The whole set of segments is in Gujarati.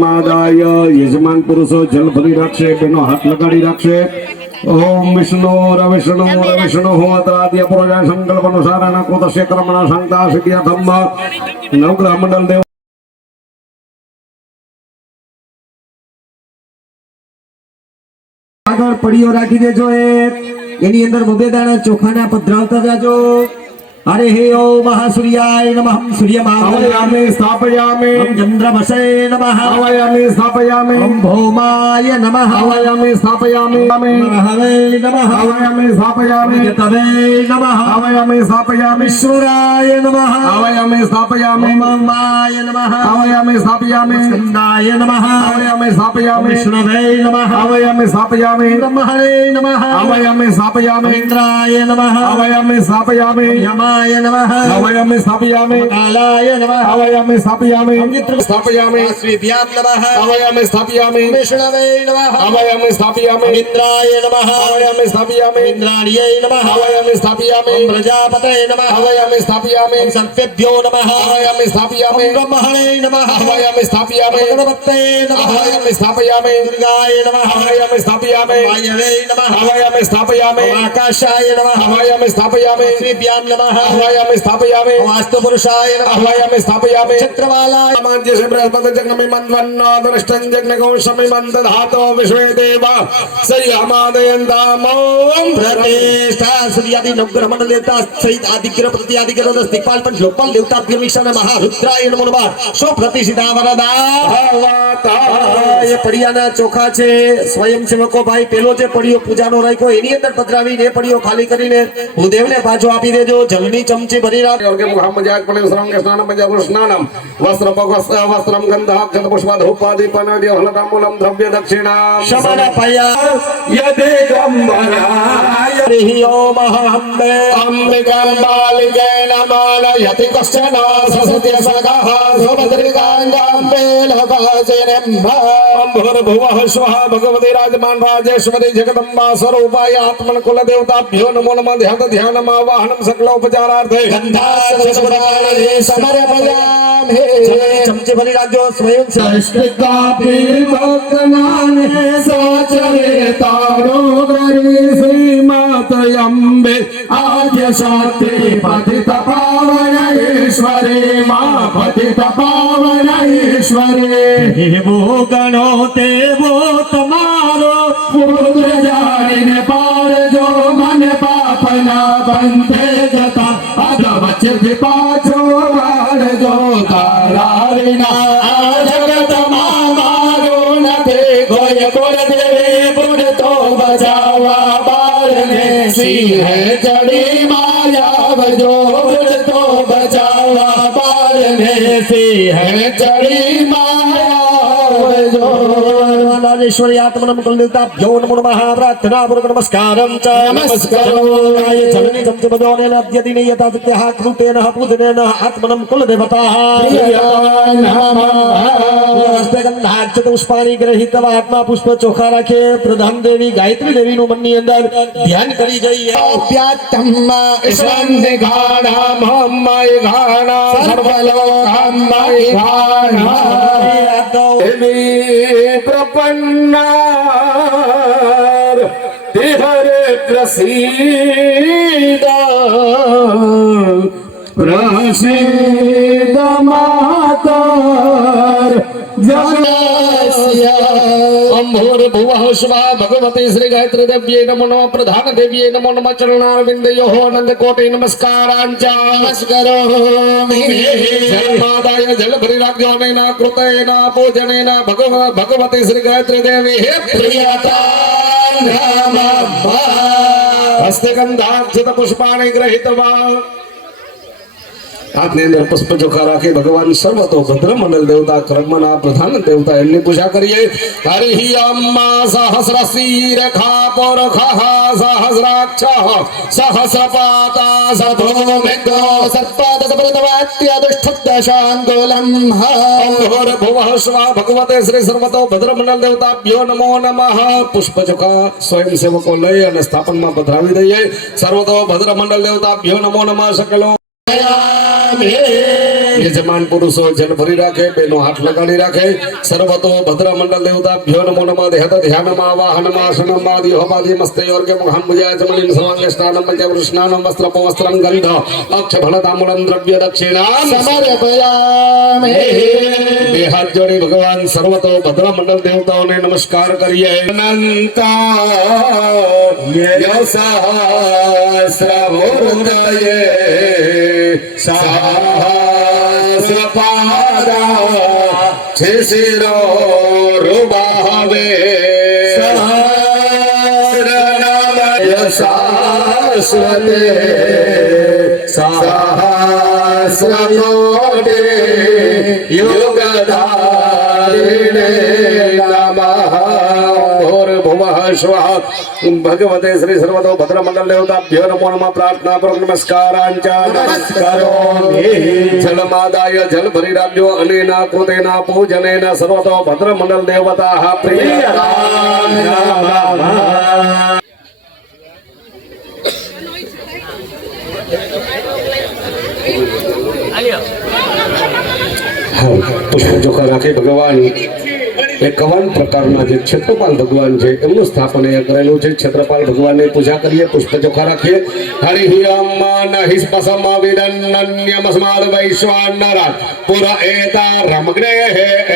मादाय यजमान पुरुषो जल भरी रखे बेनो हाथ लगाड़ी रखे ओम विष्णु रविष्णु रविष्णु हो अत्राद्य पुरोजा संकल्प अनुसार कृतस्य कर्मणा संता सिद्धिया धम्म नवग्रह मंडल देव આગળ પડીઓ રાખી દેજો એની અંદર બબેદાણા ચોખાના પધરાવતા જાજો हरे हे ओम महासूर्याय नमः सूर्यमावयामि स्थापयामि ओम चंद्रमसे नमः आवायामि स्थापयामि ओम भौमाय नमः आवायामि स्थापयामि हवे नमः आवायामि स्थापयामि तवे नमः आवायामि स्थापयामि ईश्वराय नमः आवायामि स्थापयामि ओमाय नमः आवायामि स्थापयामि स्कंदाय नमः आवायामि स्थापयामि विष्णवे नमः आवायामि स्थापयामि ब्रह्मणे नमः आवायामि स्थापयामि इंद्राय नमः आवायामि स्थापयामि यमाय नमः आवायामि स्थापयामि कालाय नमः आवायामि स्थापयामि स्थापयामि श्रीभ्यां नमः आवायामि स्थापयामि विष्णवे नमः आवायामि स्थापयामि इंद्राय नमः आवायामि स्थापयामि इंद्राण्यै नमः आवायामि स्थापयामि प्रजापतये नमः आवायामि स्थापयामि सर्पेभ्यो नमः आवायामि स्थापयामि ब्रह्मणे नमः आवायामि स्थापयामि गणपतये नमः आवायामि स्थापयामि दुर्गाय नमः आवायामि स्थापयामि वायवे नमः आवायामि स्थापयामि आकाशाय नमः आवायामि स्थापयामि श्रीभ्यां नमः आवायामि स्थापयामि वास्तुपुरुषाय नमः आवायामि स्थापयामि चक्रवालाय सामंजस्य बृहस्पति जग्नमि मन्वन्नो दृष्टं जग्नकौशमि मन्दधातो विश्वे देव सयमादयन्तामो प्रतिष्ठा सूर्यादि नवग्रह मंडलेता सहित आदिग्रह प्रति आदिग्रह दस दिक्पाल पंच लोकपाल देवता भीमविष्ण महारुद्राय नमो नमः सो प्रतिष्ठिता वरदा ये पड़ियाना चोखा छे स्वयंसेवको भाई पेलो जे पड़ियो पूजानो राख्यो एनी अंदर पधरावीने पड़ियो खाली करीने भूदेवने पाछो आपी देजो जलनी चमची भरी राख और के मुहम्मद पणे श्रंग स्नानम पंजाब स्नानम वस्त्र वस्त्रम गंधः क्षत पुष्पादि पनोदि हलतामूलम द्रव्य दक्षिणा शमन पया यदि गंभराय हरि ओम अम्बे अंबिकां बालिके नमः यति कश्चन ससत्य सगः सुभद्रिकांगांबे भूर्भुवः स्वः भगवती राजमान राजेश्वरी जगदम्बा स्वरूपाय आत्मन कुल देवताभ्यो नमो नमः ध्यान ध्यानम आवाहनम सकलोपचारार्थे गंधाक्षसमराले समर्पयामि चमचे भरी राजो स्वयं सृष्टिकापि भक्तनाने साचरे तारो गरी श्रीमातयम्बे आद्य शक्ति पतित पावनेश्वरे मा पतित पावनेश्वरे वो गणो तेवो तमारो पुत्र जाने पार जो मन पापना बंधे जता अधवच विपाचो वार जो तारा विना जगत मारो न थे गोय गोर देवे पुर तो बचावा बार ने सिंह चढ़ी माया बजो पुर तो बचावा बार ने सिंह चढ़ी माया बजो नारेश्वरी आत्मनम कुलदेवताभ्यो नमो नमः प्रार्थना पूर्वक नमस्कारं च नमस्कारो जननी चमचे बदोनेन अद्यदिन यथा सत्यः कृतेन पूजनेन आत्मनं कुलदेवताः हस्ते गंधाक्षत पुष्पाणि ग्रहीतवा आत्मा पुष्प ચોખા રાખે પ્રધાન દેવી ગાયત્રી દેવીનું મનની અંદર ધ્યાન કરી જઈએ व्यात्तम्मा ईश्वन्ति घाणामहम्मय घाणा सर्वलोकम्मय घाणा देवी प्रपन्नार देहरे प्रसीद प्रसीद मातर जगस्य भूर्भुवः स्वः भगवते श्री गायत्री देव्यै नमो नमः प्रधान देव्यै नमो नमः चरणारविन्दयोः नन्दकोटि नमस्काराञ्च नमस्करोमि जलमादाय जलभरिराज्ञानेन कृतेन पूजनेन भगवते श्री गायत्री देवी प्रियतां नमः हस्ते गन्धाक्षत पुष्पाणि गृहीत्वा हाथनी अंदर पुष्प चोखा राखे भगवान सर्वतो भद्र मंडल देवता कर्मना प्रधान देवता एमनी पूजा करिए हरि अम्मा सहस्रशीरखा पुरखः सहस्राक्षः सहस्रपाता सधूमिको सर्पादशपरितवात्यदुष्टदशाङ्गुलम् भूर्भुवः स्वः भगवते श्री सर्वतो भद्र मंडल देवताभ्यो नमो नमः पुष्प चोखा स्वयं सेवको लई અને સ્થાપનમાં પધરાવી દઈએ सर्वतो भद्र मंडल देवताभ्यो नमो नमः सकलो યજમાન પુરુષો જલ ભરી રાખે, બેનો હાથ લગાડી રાખે. સર્વતો ભદ્ર મંડળ દેવતાભ્યો નમો નમઃ. દેહત ધ્યાનમાં વાહનમાં આસનમ આદિ હોમાદિ મસ્તે યોર્ગે મુખાન ભુજાય ચમલીન સર્વાંગે સ્નાનમ પંચવૃષ્ણાનમ વસ્ત્રપો વસ્ત્રમ ગંધ અક્ષ ફલતામૂલમ દ્રવ્ય દક્ષિણામ સમર્પયામિ. બે હાથ જોડી ભગવાન સર્વતો ભદ્ર મંડળ દેવતાઓને નમસ્કાર કરીએ. અનંતા સહસ્રમૂર્તયે સહસ્રપાદા શિશિરો રૂબાવે સહસ્રનામય શાશ્વતે સહસ્રકોટિ યુગધારિણે નમઃ. ભૂર્ભુવઃ સ્વઃ. ભગવતે શ્રી સર્વતો ભદ્ર મંડળ દેવતાભ્યો નમો નમઃ. પ્રાર્થના પૂર્વક નમસ્કારાંચ નમસ્કારોમિ. જલમાદાય જલ ભરી રાખજો. અનેના કૃતેના પૂજનેન સર્વતો ભદ્ર મંડળ દેવતાઃ પ્રિયતામ નમઃ. પુષ્પ ચોખા રાખી ભગવાન 51 પ્રકારના જે ક્ષેત્રપાલ ભગવાન છે એમનું સ્થાપન અહીંયા કરેલું છે. ક્ષેત્રપાલ ભગવાનની પૂજા કરીએ, પુષ્પ ચોખા રાખીએ. હરિ ઓમ નહિ સ્પસમ વિદન્નન્યમસ્માદ વૈશ્વાનરાત પુર એતા રમગ્ને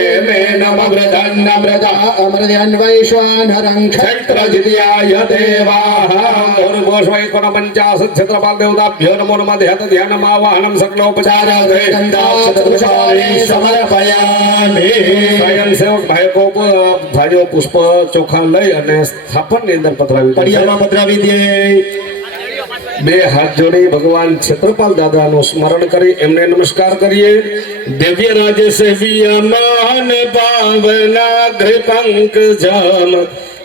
એમે નમગ્રધન વ્રજા અમૃતયન વૈશ્વાનરં ક્ષેત્ર જીત્યાય દેવાઃ. ભૂર્ભુવઃ 49 ક્ષેત્રપાલ દેવતાભ્યો નમો નમઃ. દેહત ધ્યાનમાં વાહનમ સકલોપચારાધે સમર્પયામિ. સ્વયંસેવક ભાઈઓ પુષ્પ ચોખા લઈ અને સ્થાપનની અંદર પધરાવી પડિયામાં પધરાવી દે. બે હાથ જોડી ભગવાન ક્ષેત્રપાલ દાદાનું સ્મરણ કરી એમને નમસ્કાર કરીએ. દિવ્ય રાજ સેવિયમાન પાવના ઘૃપંક જમ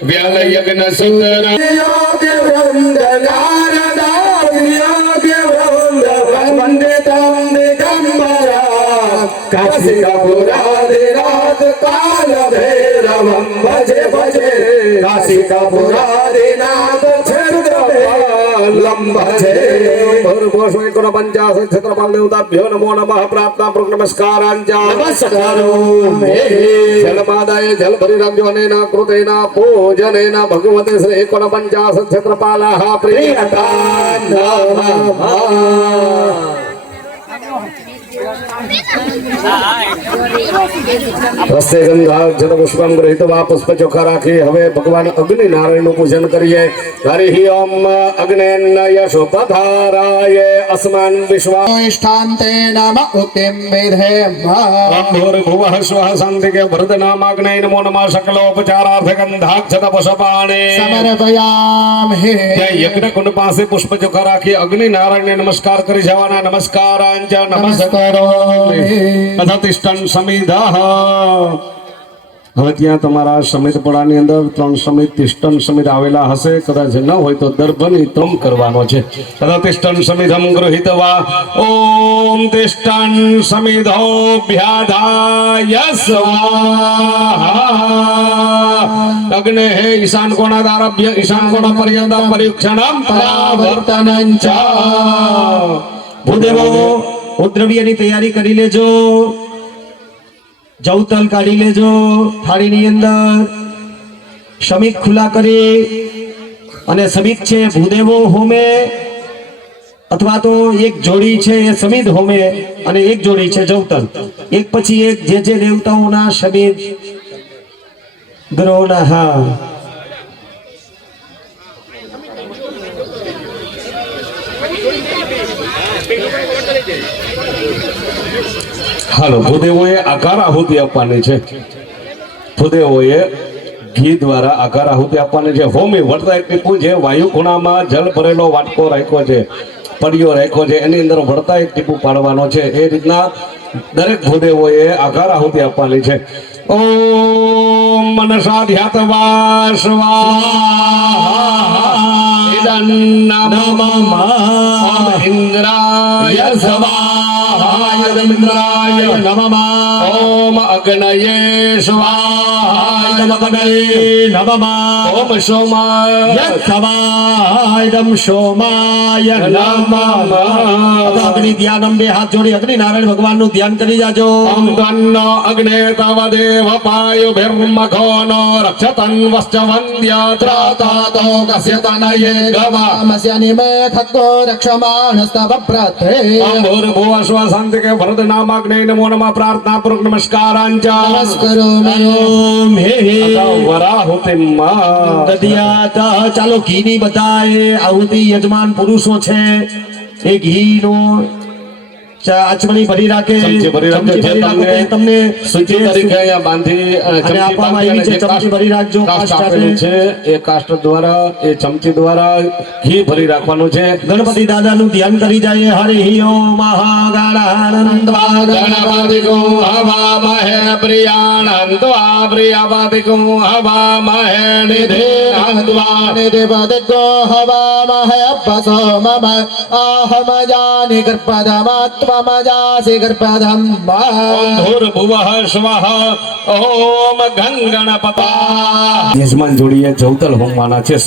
વ્યાલ યજ્ઞ સુંદર યોગ્ય વૃંદ નારદા યોગ્ય વૃંદ વંદિતમ દિગંબરા કાશિકાપુરાદિનાથ કાલ ભૈરવમ ભજે ભજે કાશિકાપુરાદિનાથ છેદલમ ભજે. ભૂર્ભુવઃ 49 ક્ષેત્રપાલ દેવતાભ્યો નમો નમઃ. પ્રાર્થના પૂર્વક નમસ્કારાંચ નમસ્કારોમિ. જલમાદાય જલ ભરી રાખજો. અનેના કૃતેના પૂજનેન ભગવતે શ્રી 49 ક્ષેત્રપાલાઃ પ્રિયતામ નમઃ. હસ્તે ગંધા પુષ્પમ ગૃહીત્વા પુષ્પ ચોખા રાખી હવે ભગવાન અગ્નિ નારાયણનું પૂજન કરીએ. હરિ ઓમ અગ્નેય શુભધારાય અસ્માન વિશ્વા ષ્ઠાન્તે નમ ઉતિમ વિધેમ. ભૂર્ભુવઃ સ્વઃ શાંતિકે વરદનામાગ્નય નમો નમઃ. સકલોપચારાર્થ ગંધાક્ષત પુષ્પાણે સમર્પયામિ. યજ્ઞ કુંડ પાસે પુષ્પ ચોખા રાખી અગ્નિ નારાયણને નમસ્કાર કરી જવાના. નમસ્કારાંચ નમસ્કારોમિ. અધતિષ્ઠં સમિધાઃ. હવે ત્યાં તમારા સમિતપડાની અંદર 3 સમિત તિષ્ઠન સમિત આવેલા હશે. કદાચ ન હોય તો દર્ભની તમ કરવાનો છે. તદતિષ્ઠન સમિધમ ગૃહીત્વા ઓમ તિષ્ઠન સમિધોભ્યાધાય સ્વાહા. અગ્ને ઈશાન કોણાદારભ્ય ઈશાન કોણ પર્યંતમ પરીક્ષણમ પરાવર્તનં ચ. ભૂદેવો ઉદ્રવ્યની તૈયારી કરી લેજો. જવતલ કાઢી લેજો થાળીની અંદર. સમિત ખુલ્લા કરી અને સમિત છે ભૂદેવો હોમે અથવા તો એક જોડી છે એ સમિત હોમે અને એક જોડી છે જવતલ. એક પછી એક જે જે દેવતાઓના સમિત ગ્રહોના હા હાલો ભૂદેવોએ આકાર આહુતિ આપવાની છે. ભૂદેવોએ ઘી દ્વારા આકાર આહુતિ આપવાની છે. હોમી વળતા એક ટીપું છે. વાયુ ખૂણામાં જલ ભરેલો વાટકો રાખ્યો છે, પડ્યો રાખ્યો છે, એની અંદર વળતા એક ટીપું પાડવાનો છે. એ રીતના દરેક ભૂદેવોએ આકાર આહુતિ આપવાની છે. ઓમ મનસા ધ્યાત્વા સ્વાહા. નમઃ ઇન્દ્રાય સ્વાહા. ઇન્દ્રાય નમઃ. ઓમ અગ્નયે સ્વાહા. નમઃ નમઃ ઓમ સોમાય યત્સવાયદમ સોમાય નમઃ અગ્નિ ધ્યાનમ બે હાથ જોડી અગ્નિ નારાયણ ભગવાનનું ધ્યાન કરી જાજો ઓમ તન્નો અગ્ને તવ દેવ પાયુભિર્મઘોનો રક્ષતન વશ્ચ વંદ્ય ત્રાતાતો કસ્ય તનયે ગવા મસ્ય નિમે ખદ્ગો રક્ષમાણસ્તવ પ્રથે ઓમ ભૂર્ભુવઃ સ્વઃ શાંતિકે ભરત નામાગ્ને નમો નમઃ પ્રાર્થના પૂર્વક નમસ્કારાંચ નમસ્કરોમિ ઓમ હે હે વરાહુતિમ દધિયાતા ચાલો ઘીની બધાએ આહુતિ યજમાન પુરુષો છે એ ઘીનો આચમણી ભરી રાખે ચમચી ભરી રાખજો. ચમચી ભરી રાખો. જે તમને સૂચિ તરીકે અહીંયા બાંધી ચમચી આપવામાં બાંધી આવી છે. અને જે ચમચી ભરી રાખજો. કાષ્ટ કાષ્ટ આપેલું છે એ કાષ્ટ દ્વારા એ ચમચી દ્વારા ઘી ભરી રાખવાનું છે. ગણપતિ દાદાનું ધ્યાન કરી જાય હરિ ઓમ મહાગણાનંદવા ગણપતિકો હવામહે પ્રિયાણંત્વા પ્રિયપતિકો હવામહે નિધેનંત્વા નિધિપતિકો હવામહે અભ્વસો મમ આહમજાનિ ગર્ભધમાત્મજાસि ગર્ભધમ ઓમ ભૂર્ભુવઃ સ્વઃ ઓમ ગંગણપતા યજમાન જોડીએ જવતલ હોમવાના છે.